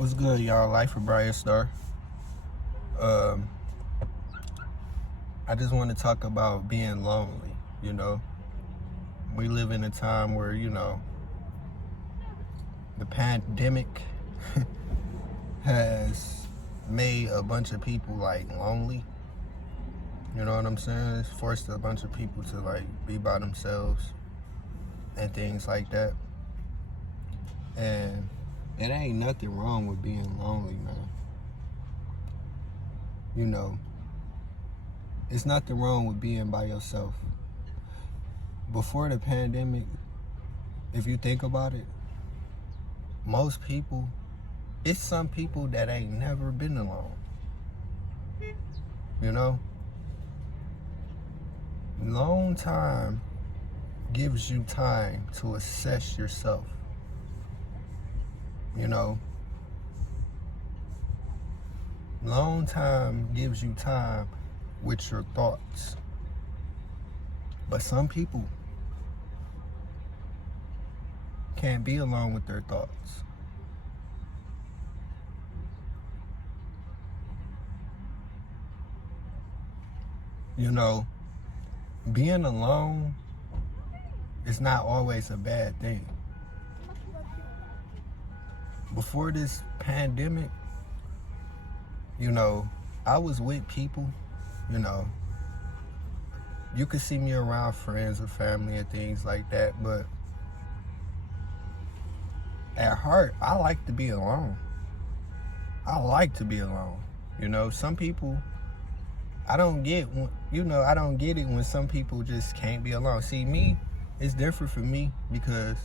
What's good, y'all? Life of Brian Star. Um, I just want to talk about being lonely. You know, we live in a time where the pandemic has made a bunch of people like lonely. You know what I'm saying? It's forced a bunch of people to like be by themselves and things like that. And it ain't nothing wrong with being lonely, man. You know, it's nothing wrong with being by yourself. Before the pandemic, if you think about it, most people, it's some people that ain't never been alone. You know? Long time gives you time to assess yourself. You know? Long time gives you time with your thoughts. But some people can't be alone with their thoughts. You know, being alone is not always a bad thing. Before this pandemic, I was with people, you could see me around friends or family and things like that, but at heart, I like to be alone. I like to be alone. Some people, I don't get it when some people just can't be alone. See, me, it's different for me because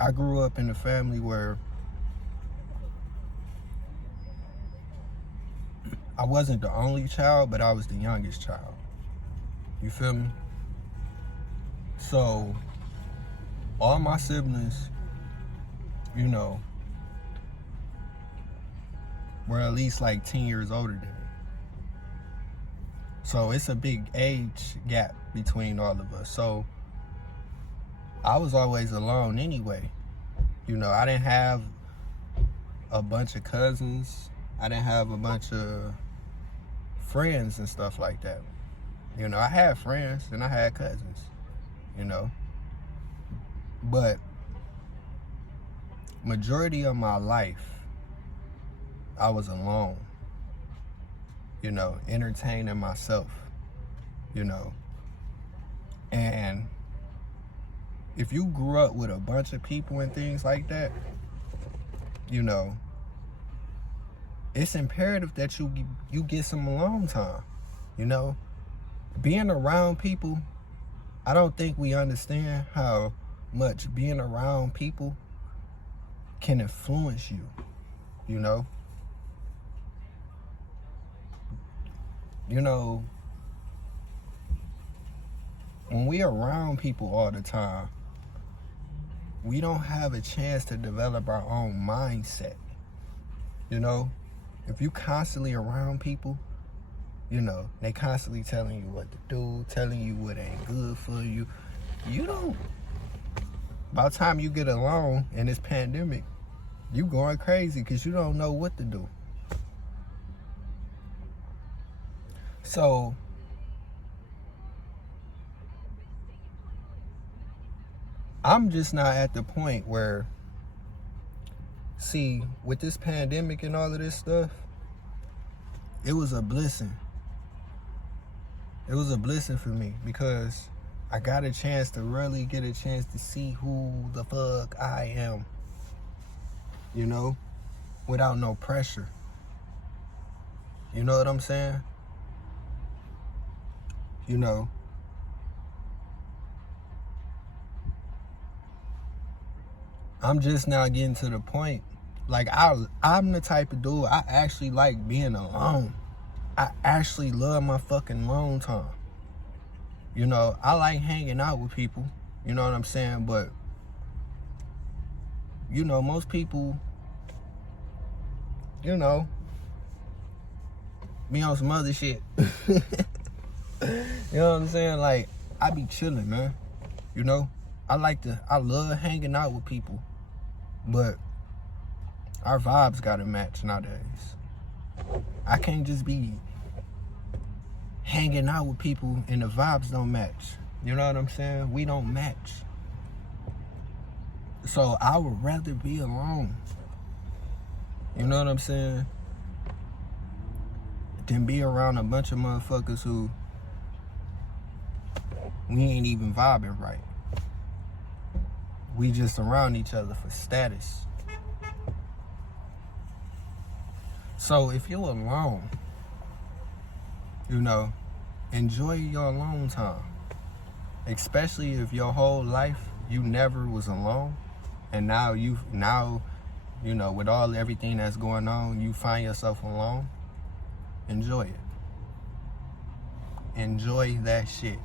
I grew up in a family where I wasn't the only child, but I was the youngest child. You feel me? So, all my siblings, were at least like 10 years older than me. So it's a big age gap between all of us. So I was always alone anyway. I didn't have a bunch of cousins. I didn't have a bunch of friends and stuff like that. I had friends and I had cousins, But majority of my life, I was alone, entertaining myself, And if you grew up with a bunch of people and things like that, it's imperative that you get some alone time, Being around people, I don't think we understand how much being around people can influence you, When we around people all the time, we don't have a chance to develop our own mindset. If you constantly around people, they constantly telling you what to do, telling you what ain't good for you. By the time you get alone in this pandemic, you going crazy because you don't know what to do. So, I'm just not at the point where, see, with this pandemic and all of this stuff, it was a blessing. It was a blessing for me because I got a chance to really get a chance to see who the fuck I am, without no pressure. You know what I'm saying? I'm just now getting to the point. Like, I'm the type of dude, I actually like being alone. I actually love my fucking alone time. I like hanging out with people. You know what I'm saying? But, most people, be on some other shit. You know what I'm saying? Like, I be chilling, man. I love hanging out with people. But Our vibes gotta match nowadays. I can't just be hanging out with people and the vibes don't match. You know what I'm saying? We don't match. So I would rather be alone. You know what I'm saying? Than be around a bunch of motherfuckers who we ain't even vibing right. We just around each other for status. So if you're alone, you know, enjoy your alone time. Especially if your whole life you never was alone, and now you know, with everything that's going on, you find yourself alone. Enjoy it. Enjoy that shit.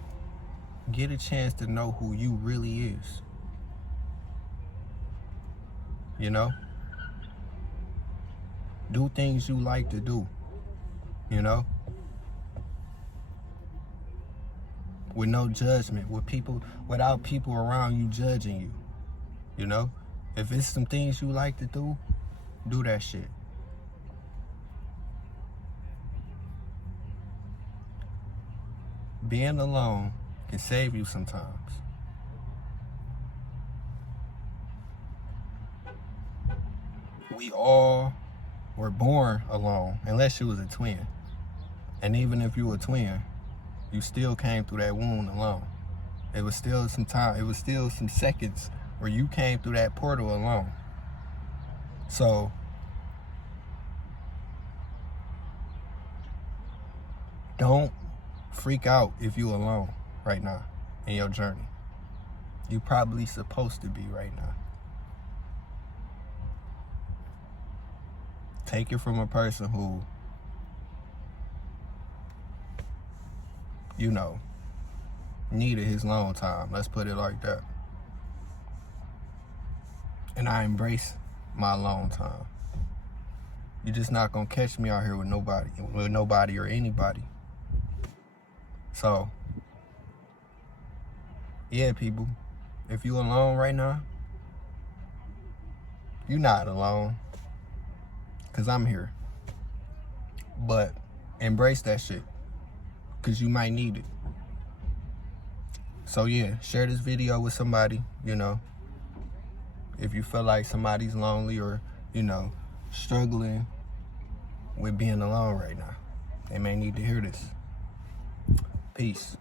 Get a chance to know who you really is. You know? Do things you like to do. You know? With no judgment, without people around you judging you. You know? If it's some things you like to do that shit. Being alone can save you sometimes. We all were born alone, unless you was a twin. And even if you were a twin, you still came through that wound alone. It was still some seconds where you came through that portal alone. So, don't freak out if you alone right now in your journey. You probably supposed to be right now. Take it from a person who, you know, needed his alone time. Let's put it like that. And I embrace my alone time. You're just not gonna catch me out here with nobody or anybody. So, yeah, people, if you alone right now, you're not alone, because I'm here. But embrace that shit, because you might need it. So yeah, share this video with somebody, you know, if you feel like somebody's lonely or, you know, struggling with being alone right now. They may need to hear this. Peace.